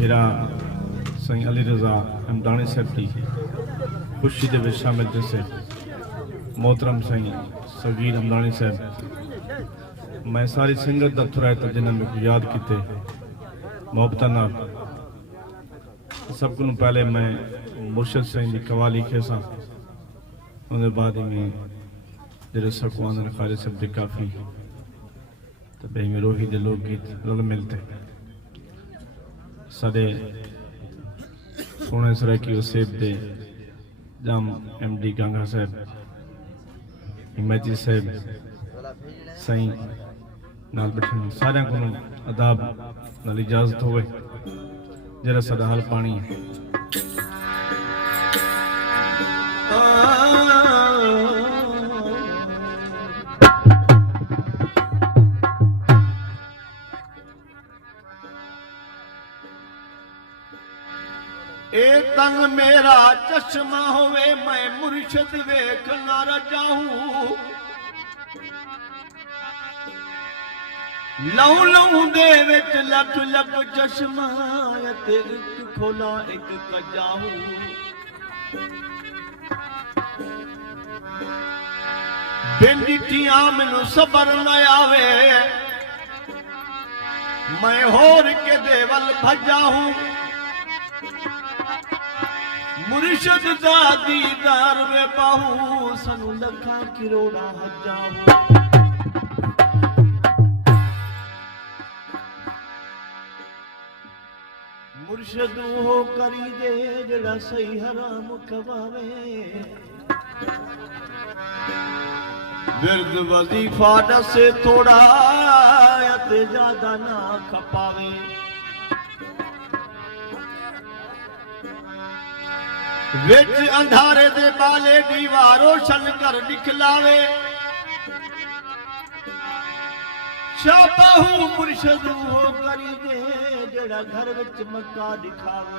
भेरा सही अली रज़ा हमदानी साहब की खुशी दे विच शामिल जैसे मोहतरम सही सगीर हमदानी साहब मैं सारी संगत दा थुराए तो जिन्हें मेरे याद किते मोहब्बत नाल सब को पहले मैं मुर्शद सिंह की कवाली खेसा उन्हें बाद में जो सकवान खालिद साहब के काफ़ी तो बे में रोही के लोकगीत रल मिलते साढ़े सोने सराय की वसेब दे जाम MD गांगा साहब हिमायती साहब सही नाल बैठे सारे को अदाब नाल इजाजत होवे जरा सादा हाल पानी ए तंग मेरा चश्मा होवे मैं मुर्शद वेख ना रजाऊं लहू लहू दे विच लख लख चश्मा ते एक खोला एक कजाऊं बेंडिठियां मैनू सबर न आवे मैं होर के देवल भजाऊं मुर्शद दा दीदार वे पाहू सनु लखा किरोड़ा हजाऊं मुर्शद हो करी दे जड़ा सही हराम कवावे विरद वजीफा दसे थोड़ा ते ज्यादा ना खपावे विच अंधारे दे बाले दीवार रोशन कर दिखलावे शाबाहू मुर्शद हो करी दे जड़ा घर विच मक्का दिखावे